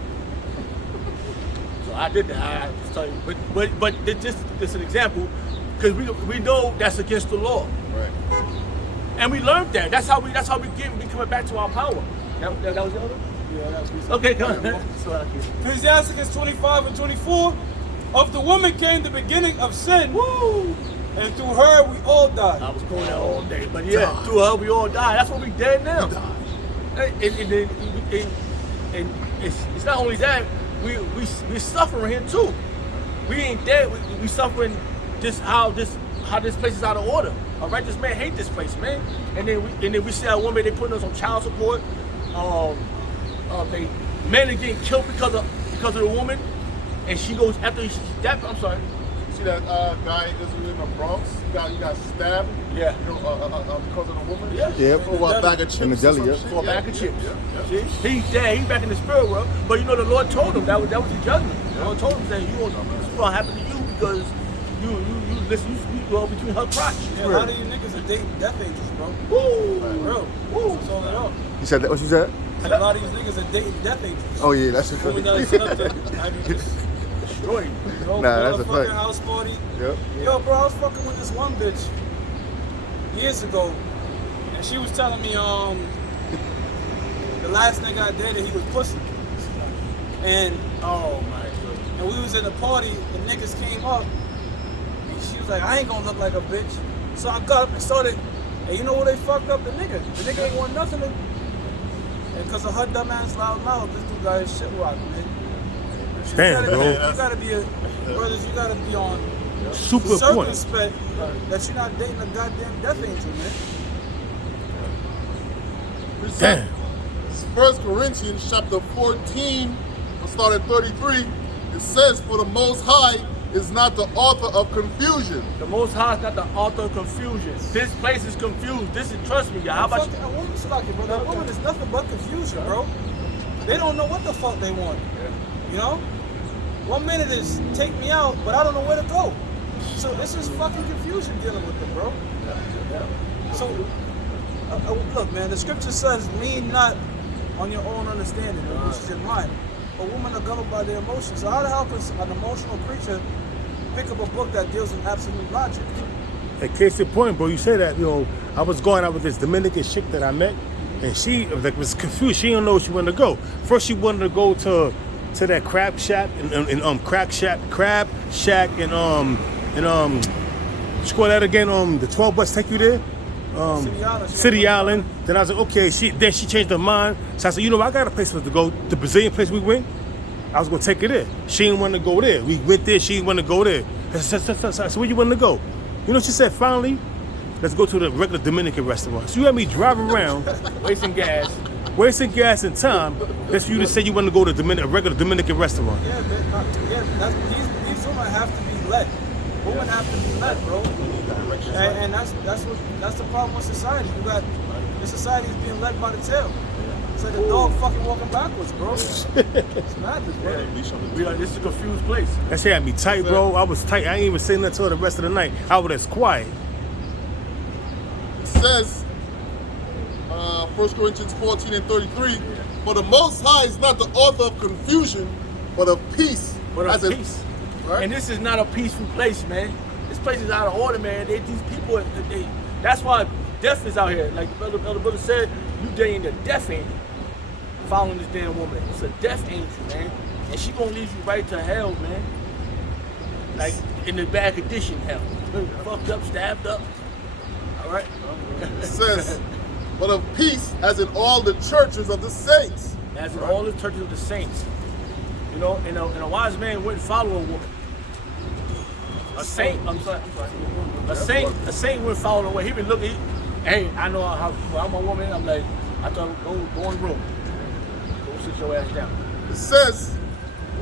So I did that. I just tell you. But it's just an example, because we know that's against the law. Right. And we learned that. That's how we coming back to our power. That was the other? Yeah, that was Okay, come on. Ecclesiasticus 25 and 24. Of the woman came the beginning of sin. Woo! And through her we all died. I was going out all day, but yeah, through her we all died. That's what we dead now. And it's not only that, we suffering here too. We ain't dead. We suffering just how this place is out of order. A righteous man hate this place, man. And then we see our women, they putting us on child support. Men are getting killed because of the woman, and she goes after I'm sorry. See that guy is in the Bronx? He got stabbed. Yeah. You know, because of the woman. Yeah. Yeah. For a bag of chips. In the deli, yeah. For a bag of chips. Yeah. See? He's dead. He's back in the spirit world. But you know, the Lord told him that was his judgment. The Lord told him saying, this is going to happen to you because you listen, you go between her crotch. Yeah, a lot of you niggas are dating death angels, bro. Woo! For real. Woo! That's all it is. You said that? What you said? A lot of these niggas are dating death angels. Oh yeah, that's a Women fact. that sit up there, I mean, just Destroy you. go Nah, to that's the a fucking fact. house party. Yep. Yo, bro, I was fucking with this one bitch years ago, and she was telling me, the last nigga I dated, he was pussy. And Oh my goodness. and we was in a party, and niggas came up, and she was like, I ain't gonna look like a bitch. So I got up and started, and you know what they fucked up? The nigga. The nigga ain't want nothing to, and because of her dumb ass loud mouth, this dude got his shit rocked, man. Damn, you bro. gotta be brothers, you gotta be on Super important. circumspect that you're not dating a goddamn death angel, man. Damn. 1 Corinthians chapter 14, we'll start at 33. It says, for the Most High is not the author of confusion. The Most High is not the author of confusion. This place is confused. This is, trust me, y'all. How about A woman, Salaki, bro, that woman is nothing but confusion, bro. They don't know what the fuck they want. You know? 1 minute is take me out, but I don't know where to go. So this is fucking confusion dealing with them, bro. So, look, man, the scripture says, lean not on your own understanding, which is your mind. A woman are governed by their emotions. So how the hell can an emotional creature pick up a book that deals in absolute logic? A case in point, bro, you say that, I was going out with this Dominican chick that I met, and she was confused. She didn't know where she wanted to go. First, she wanted to go to that crab shack crab shack and what you call that again? The 12 bus take you there. City Island. Then I was like, okay. She changed her mind. So I said, I got a place for us to go. The Brazilian place we went, I was gonna take her there. She didn't want to go there. We went there. She didn't want to go there. I said, where you want to go? You know, she said, finally, let's go to the regular Dominican restaurant. So you had me drive around, wasting gas? wasting gas and time. That's for you to say you want to go to a regular Dominican restaurant. Yeah, these women have to be led. Women have to be led, bro. And that's the problem with society. The society is being led by the tail. It's like a dog fucking walking backwards, bro. It's madness, bro. This is a confused place. That shit had me tight, bro. I was tight. I ain't even saying that till the rest of the night. I was just quiet. It says, 1 Corinthians 14 and 33, for the Most High is not the author of confusion, but of peace. But As of in- peace. Right? And this is not a peaceful place, man. This place is out of order, man. These people, that's why death is out here. Like the brother said, you dating the death angel, following this damn woman. It's a death angel, man. And she gonna lead you right to hell, man. Like in the bad condition hell. Fucked up, stabbed up. All right? It says, but of peace as in all the churches of the saints. As in all the churches of the saints. You know, and a wise man wouldn't follow a woman. A saint, a saint wouldn't follow the way. He been looking, hey, I know how I'm a woman. I'm like, I thought go in the room. Go sit your ass down. It says,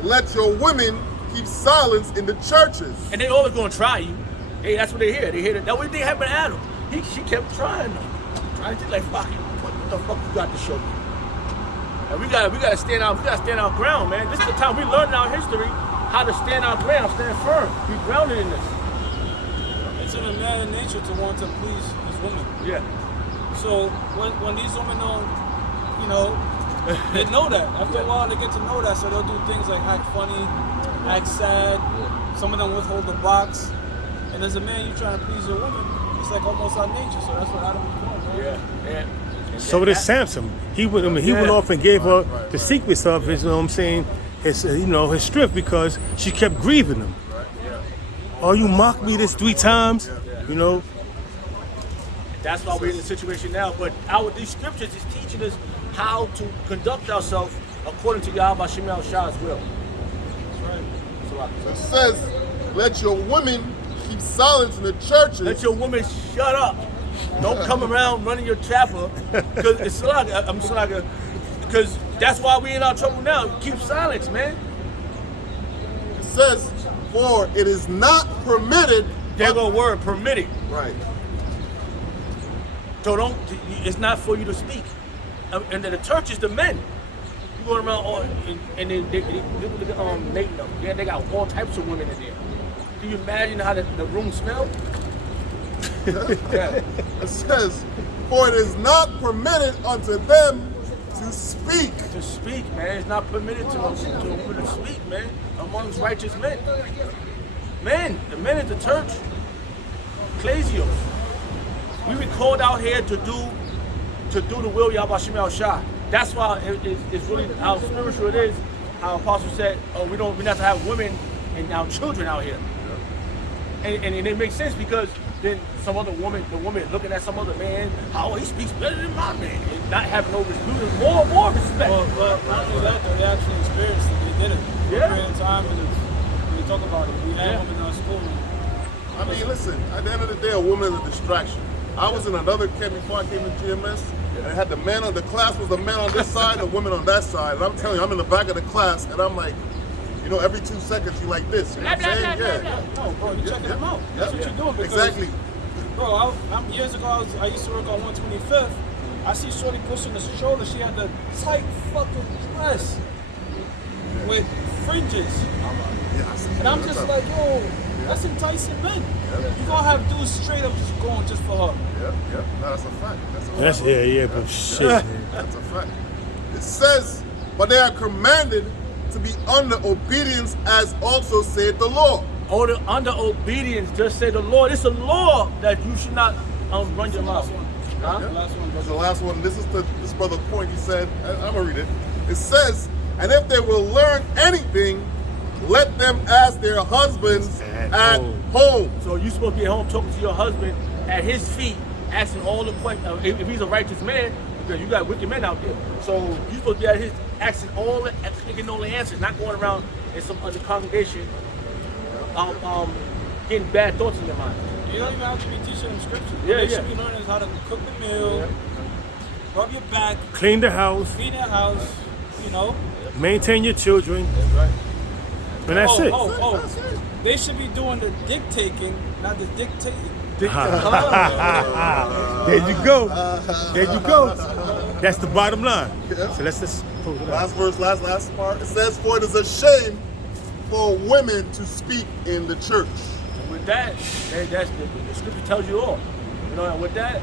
let your women keep silence in the churches. And they always gonna try you. Hey, that's what they hear. They hear that. That what they happened to Adam. She kept trying them. Trying to like, fuck it. What the fuck you got to show me? And we gotta stand out. We gotta stand our ground, man. This is the time we learn in our history how to stand our ground, stand firm, be grounded in this. It's in a man nature to want to please his woman. Yeah. So when these women don't, you know, they know that. After a while, they get to know that, so they'll do things like act funny, act sad. Some of them withhold the box. And as a man, you trying to please your woman, it's like almost our nature. So that's what Adam was doing, man. Yeah. So did Samson. He went off and gave her the secrets of his, you know what I'm saying, his, his strength, because she kept grieving him. Oh, you mocked me this 3 times, you know. That's why we're in the situation now. But these scriptures is teaching us how to conduct ourselves according to Yahweh Shemel Shah's will. That's right. So it says, let your women keep silence in the churches. Let your woman shut up. Don't come around running your chapel, because it's like because that's why we in our trouble now. Keep silence, man. It says, for it is not permitted. There go word permitted. Right. So it's not for you to speak. And then the church is the men. You going around and then they mating them. Yeah, they got all types of women in there. Can you imagine how the room smells? Yeah. It says, for it is not permitted unto them to speak. To speak, man. It's not permitted to a woman to speak, man, amongst righteous men. Men, the men of the church, ecclesios. We were called out here to do the will of Yahweh Shemel Shah. That's why it's really how spiritual it is. How Apostle said, we not to have women and our children out here. And it makes sense, because then the woman looking at some other man, how he speaks better than my man, and not having no respect, more respect. Well, not only that, though, they actually experienced it. They did it. Yeah. During time, and when you talk about it, we had women in our school. I mean, listen, at the end of the day, a woman is a distraction. I was in another camp before I came to GMS, and I had the man on the class was the man on this side, the woman on that side. And I'm telling you, I'm in the back of the class, and I'm like, every 2 seconds you like this. You know what I'm saying? Yeah. No, bro, you're checking them out. That's what you're doing. Because, Exactly. Bro, years ago, I used to work on 125th. I see Shorty pushing the shoulder. She had the tight fucking dress with fringes. And I'm just like, yo, that's enticing men. You gonna have dudes straight up just going just for her. Yeah. No, that's a fact. But shit, man. That's a fact. It says, but they are commanded to be under obedience, as also saith the law. Under obedience, just say the Lord. It's a law that you should not run your mouth. Huh? The last one. That's the last one. This is this brother's point. He said, I'm gonna read it. It says, and if they will learn anything, let them ask their husbands at home. So you're supposed to be at home talking to your husband at his feet, asking all the questions. If he's a righteous man, because you got wicked men out there. So you're supposed to be at his asking getting all the answers, not going around in some other congregation getting bad thoughts in your mind. You don't even have to be teaching them scripture. Yeah, They should be learning how to cook the meal, rub your back, Clean the house, clean your house, maintain your children. And that's it. They should be doing the dick taking, not the dictating. There you go. That's the bottom line. So let's just close it out. Last verse, last part. It says, for it is a shame for women to speak in the church. And with that, that's the scripture tells you all. And with that,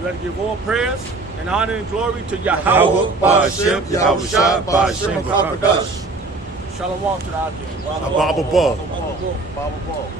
you have to give all prayers and honor and glory to Yahweh, Ba'ashem, Yahweh Shah, Ba'ashem, HaKadosh. Shalom to the Akim. Baba Ball. Baba Ball.